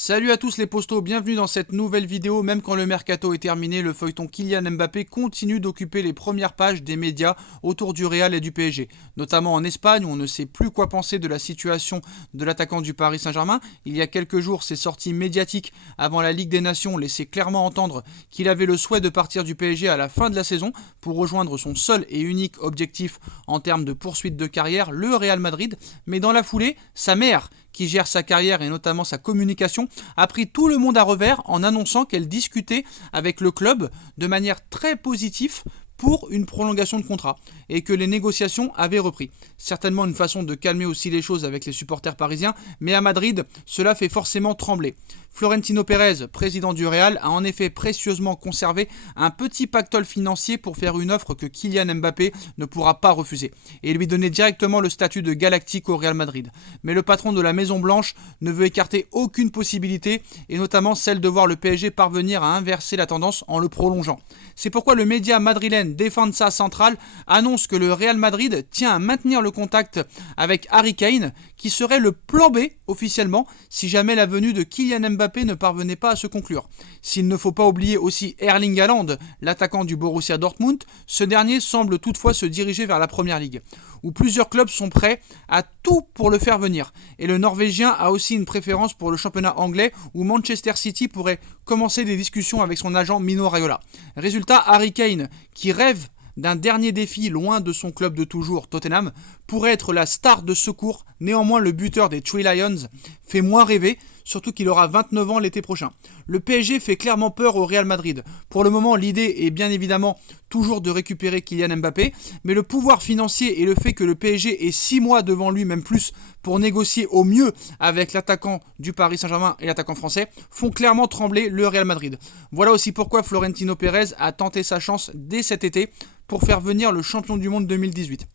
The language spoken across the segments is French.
Salut à tous les postos, bienvenue dans cette nouvelle vidéo. Même quand le mercato est terminé, le feuilleton Kylian Mbappé continue d'occuper les premières pages des médias autour du Real et du PSG. Notamment en Espagne où on ne sait plus quoi penser de la situation de l'attaquant du Paris Saint-Germain. Il y a quelques jours, ses sorties médiatiques avant la Ligue des Nations laissaient clairement entendre qu'il avait le souhait de partir du PSG à la fin de la saison pour rejoindre son seul et unique objectif en termes de poursuite de carrière, le Real Madrid. Mais dans la foulée, sa mère, qui gère sa carrière et notamment sa communication, a pris tout le monde à revers en annonçant qu'elle discutait avec le club de manière très positive pour une prolongation de contrat et que les négociations avaient repris. Certainement une façon de calmer aussi les choses avec les supporters parisiens, mais à Madrid, cela fait forcément trembler. Florentino Pérez, président du Real, a en effet précieusement conservé un petit pactole financier pour faire une offre que Kylian Mbappé ne pourra pas refuser et lui donner directement le statut de galactique au Real Madrid. Mais le patron de la Maison Blanche ne veut écarter aucune possibilité et notamment celle de voir le PSG parvenir à inverser la tendance en le prolongeant. C'est pourquoi le média madrilène Defensa Central annonce que le Real Madrid tient à maintenir le contact avec Harry Kane, qui serait le plan B officiellement si jamais la venue de Kylian Mbappé ne parvenait pas à se conclure. S'il ne faut pas oublier aussi Erling Haaland, l'attaquant du Borussia Dortmund, ce dernier semble toutefois se diriger vers la Première Ligue, où plusieurs clubs sont prêts à tout pour le faire venir. Et le Norvégien a aussi une préférence pour le championnat anglais, où Manchester City pourrait commencer des discussions avec son agent Mino Raiola. Résultat, Harry Kane, qui rêve d'un dernier défi loin de son club de toujours, Tottenham, pourrait être la star de secours. Néanmoins, le buteur des Three Lions fait moins rêver, surtout qu'il aura 29 ans l'été prochain. Le PSG fait clairement peur au Real Madrid. Pour le moment, l'idée est bien évidemment toujours de récupérer Kylian Mbappé, mais le pouvoir financier et le fait que le PSG ait 6 mois devant lui, même plus, pour négocier au mieux avec l'attaquant du Paris Saint-Germain et l'attaquant français, font clairement trembler le Real Madrid. Voilà aussi pourquoi Florentino Pérez a tenté sa chance dès cet été pour faire venir le champion du monde 2018.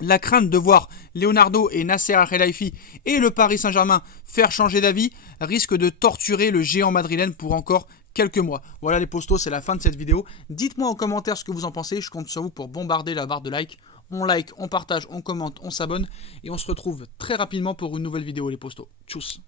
La crainte de voir Leonardo et Nasser Al-Khelaifi et le Paris Saint-Germain faire changer d'avis risque de torturer le géant madrilène pour encore quelques mois. Voilà les postos, c'est la fin de cette vidéo. Dites-moi en commentaire ce que vous en pensez, je compte sur vous pour bombarder la barre de like. On like, on partage, on commente, on s'abonne et on se retrouve très rapidement pour une nouvelle vidéo les postos. Tchuss.